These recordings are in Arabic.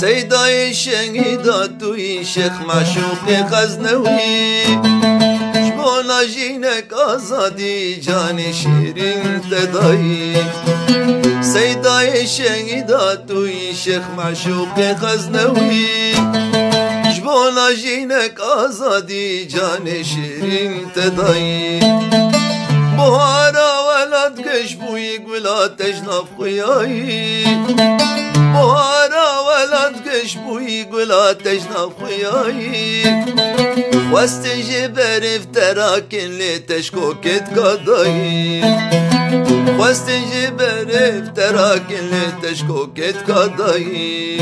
سيداي الشهيدات شيخ معشوق غزنوي شبونا جينك آزادي جاني شيرين تداي سيداي الشهيدات شيخ معشوق غزنوي شبونا جينك آزادي جاني شيرين تداي بهارا ولد كشبوي ولا تجنب خياي بهارا ولد كشبوي ولا تجنب خياي واستجيب عرف تراكن لتشكوكت قضاي واستجيب عرف تراكن لتشكوكت قضاي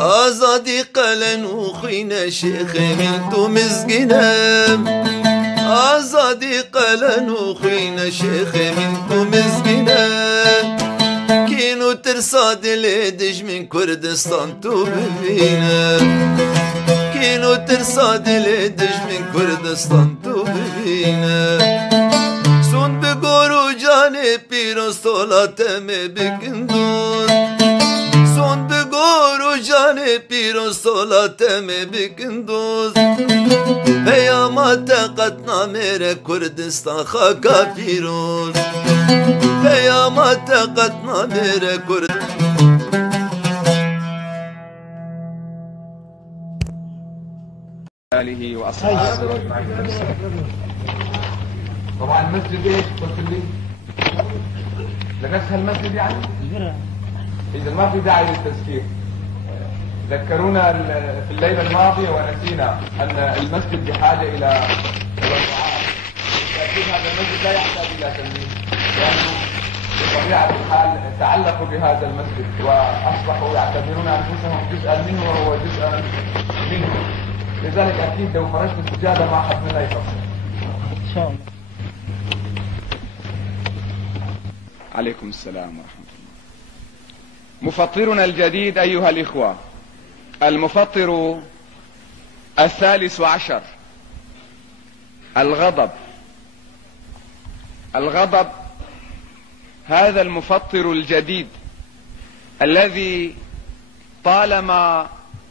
آزادي قلن وخينا شيخ منتو مزقنام آزادي قلن وخينا شيخ منتو مزقنام كينو ترصاد الهدج من كردستان تو ببينا كينو ترصاد الهدج من كردستان تو ببينا سون بقورو جاني بيرو صولاتم بكندون سون بقورو جاني بيرو صولاتم بكندوز پیامات قطنا میره کردستان خاکا پیروز پیامات قطنا میره آله وأصحابه. طبعا المسجد ايش قلت لي؟ لنفس هالمسجد يعني؟ إذا ما في داعي للتذكير. ذكرونا في الليلة الماضية ونسينا أن المسجد بحاجة إلى الدعاء. تأكيد هذا المسجد لا يحتاج إلى تنمية لأنه بطبيعة الحال تعلقوا بهذا المسجد وأصبحوا يعتبرون أنفسهم جزءا منه وهو جزءا منه. لذلك أكيد لو خرجت السجادة ما حد منها يفصل. إن شاء الله. عليكم السلام ورحمة الله. مفطرنا الجديد أيها الإخوة، المفطر 13 الغضب. الغضب هذا المفطر الجديد الذي طالما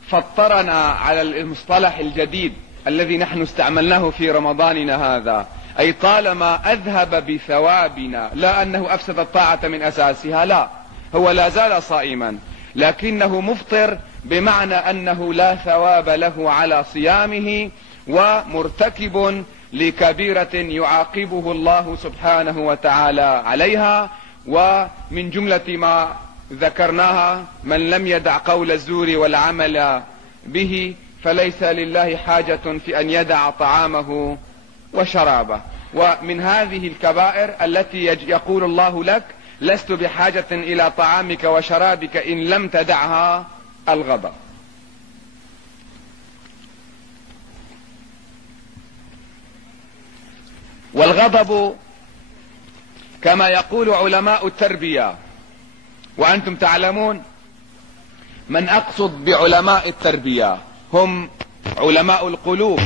فطرنا على المصطلح الجديد الذي نحن استعملناه في رمضاننا هذا، أي طالما أذهب بثوابنا، لا أنه أفسد الطاعة من أساسها، لا، هو لا زال صائما لكنه مفطر بمعنى أنه لا ثواب له على صيامه ومرتكب لكبيرة يعاقبه الله سبحانه وتعالى عليها. ومن جملة ما ذكرناها: من لم يدع قول الزور والعمل به فليس لله حاجة في أن يدع طعامه وشرابه. ومن هذه الكبائر التي يقول الله لك: لست بحاجة إلى طعامك وشرابك إن لم تدعها، الغضب. والغضب كما يقول علماء التربية، وأنتم تعلمون من أقصد بعلماء التربية هم علماء القلوب،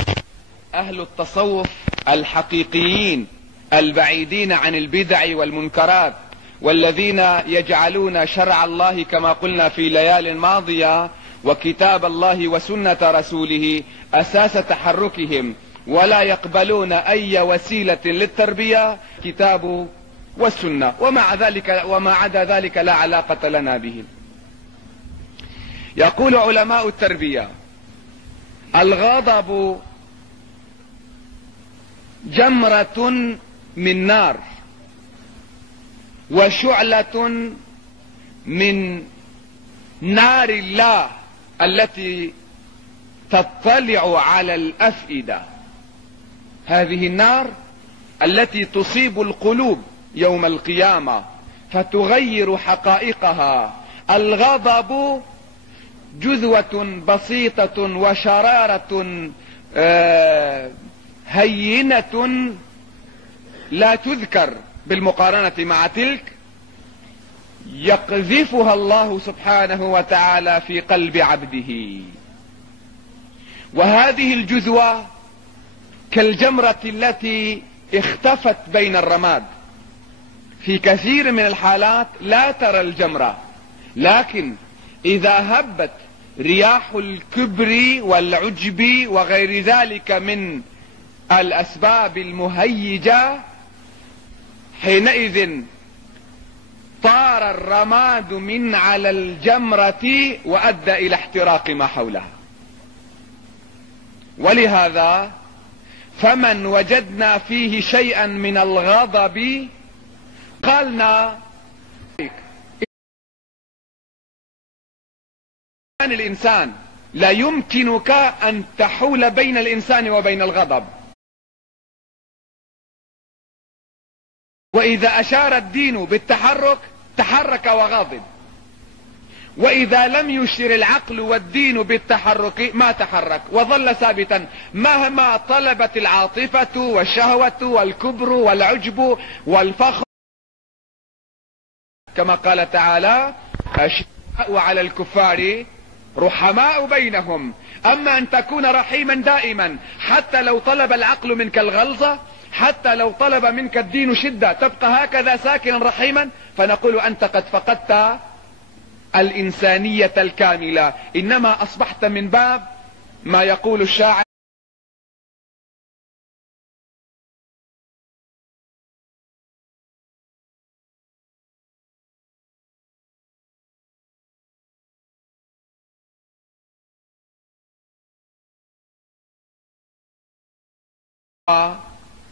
أهل التصوف الحقيقيين البعيدين عن البدع والمنكرات، والذين يجعلون شرع الله كما قلنا في ليال ماضية وكتاب الله وسنة رسوله أساس تحركهم، ولا يقبلون أي وسيلة للتربية كتاب والسنة، وما عدا ذلك لا علاقة لنا به. يقول علماء التربية: الغضب جمرة من نار وشعلة من نار الله التي تطلع على الأفئدة. هذه النار التي تصيب القلوب يوم القيامة فتغير حقائقها. الغضب جذوة بسيطة وشرارة هينة لا تذكر بالمقارنة مع تلك، يقذفها الله سبحانه وتعالى في قلب عبده، وهذه الجذوة كالجمرة التي اختفت بين الرماد. في كثير من الحالات لا ترى الجمرة، لكن إذا هبت رياح الكبر والعجب وغير ذلك من الأسباب المهيجة، حينئذ طار الرماد من على الجمرة وأدى إلى احتراق ما حولها. ولهذا فمن وجدنا فيه شيئا من الغضب قالنا الإنسان لا يمكنك أن تحول بين الإنسان وبين الغضب. وإذا أشار الدين بالتحرك تحرك وغضب، وإذا لم يشر العقل والدين بالتحرك ما تحرك وظل ثابتا مهما طلبت العاطفة والشهوة والكبر والعجب والفخر. كما قال تعالى: الشداء على الكفار رحماء بينهم. أما أن تكون رحيما دائما حتى لو طلب العقل منك الغلظة، حتى لو طلب منك الدين شدة، تبقى هكذا ساكنا رحيما، فنقول أنت قد فقدت الإنسانية الكاملة، إنما أصبحت من باب ما يقول الشاعر: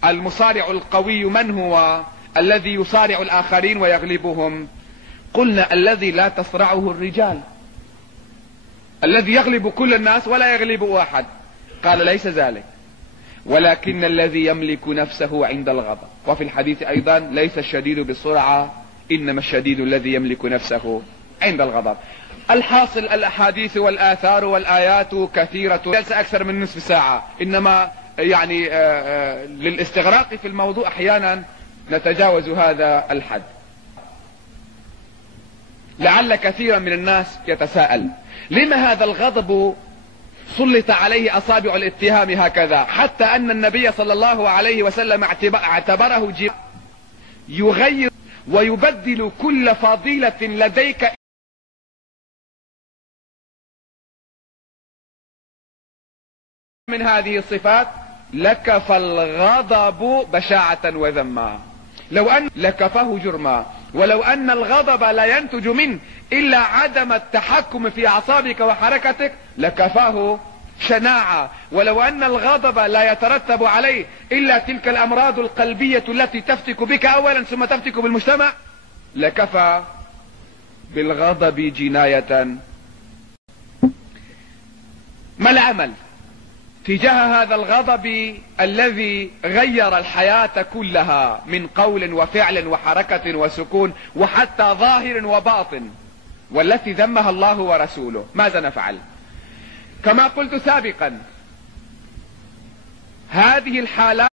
المصارع القوي من هو؟ الذي يصارع الآخرين ويغلبهم. قلنا: الذي لا تصرعه الرجال، الذي يغلب كل الناس ولا يغلب أحد. قال: ليس ذلك، ولكن الذي يملك نفسه عند الغضب. وفي الحديث أيضا: ليس الشديد بالسرعة، إنما الشديد الذي يملك نفسه عند الغضب. الحاصل الأحاديث والآثار والآيات كثيرة، جلسة أكثر من نصف ساعة، إنما يعني للاستغراق في الموضوع أحيانا نتجاوز هذا الحد. لعل كثيرا من الناس يتساءل: لما هذا الغضب سلط عليه أصابع الاتهام هكذا، حتى أن النبي صلى الله عليه وسلم اعتبره يغير ويبدل كل فضيلة لديك من هذه الصفات لكفى الغضب بشاعة وذما، لو أن لكفاه جرما، ولو أن الغضب لا ينتج منه إلا عدم التحكم في أعصابك وحركتك لكفاه شناعة، ولو أن الغضب لا يترتب عليه إلا تلك الأمراض القلبية التي تفتك بك أولا ثم تفتك بالمجتمع لكفى بالغضب جناية. ما العمل تجاه هذا الغضب الذي غير الحياة كلها من قول وفعل وحركة وسكون وحتى ظاهر وباطن، والتي ذمها الله ورسوله؟ ماذا نفعل؟ كما قلت سابقا، هذه الحالات